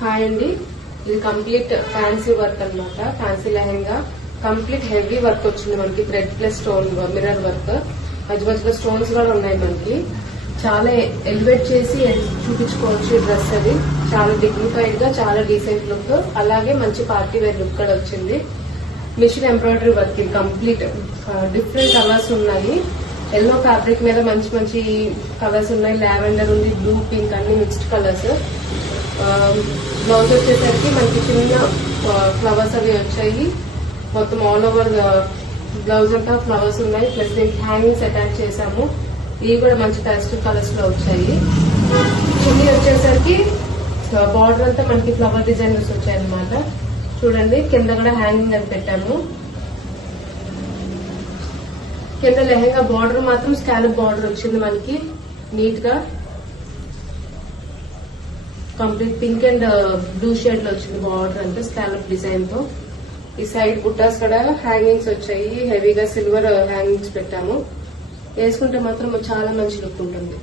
Hi అండి, ఇది complete fancy work అన్నమాట. Fancy lehenga complete heavy work వచ్చింది మనకి. Thread plus stone mirror work, మధ్య మధ్యలో స్టోన్స్ కూడా ఉన్నాయి మనకి. చాలా ఎలివేట్ చేసి చూపించుకోవచ్చు ఈ డ్రెస్. అది చాలా డిగ్నిఫైడ్ గా, చాలా డీసెంట్ లుక్, అలాగే మంచి పార్టీ వేర్ లుక్ కూడా వచ్చింది. మిషన్ ఎంబ్రాయిడరీ వర్క్ ఇది కంప్లీట్. డిఫరెంట్ కలర్స్ ఉన్నాయి. ఎల్లో ఫ్యాబ్రిక్ మీద మంచి మంచి కలర్స్ ఉన్నాయి. లావెండర్ ఉంది, బ్లూ, పింక్, అన్ని మిక్స్డ్ కలర్స్. బ్లౌజ్ వచ్చేసరికి మనకి చిన్న ఫ్లవర్స్ అవి వచ్చాయి. మొత్తం ఆల్ ఓవర్ బ్లౌజ్ అంతా ఫ్లవర్స్ ఉన్నాయి. ప్లస్ దీనికి హ్యాంగింగ్స్ అటాచ్ చేసాము. ఇవి కూడా మంచి పేస్టల్ కలర్స్ లో వచ్చాయి. చున్నీ వచ్చేసరికి బార్డర్ అంతా మనకి ఫ్లవర్ డిజైనర్స్ వచ్చాయి అన్నమాట. చూడండి, కింద కూడా హ్యాంగింగ్ అని పెట్టాము. కింద లెహంగా బార్డర్ మాత్రం స్కాలప్ బార్డర్ వచ్చింది మనకి నీట్ గా. Complete pink and blue shade లో వచ్చింది బార్డర్ అంతా స్కాలప్ డిజైన్ తో. ఈ సైడ్ బుట్టాస్ కూడా హ్యాంగింగ్స్ వచ్చాయి. హెవీగా సిల్వర్ హ్యాంగింగ్స్ పెట్టాము. వేసుకుంటే మాత్రం చాలా మంచి లుక్ ఉంటుంది.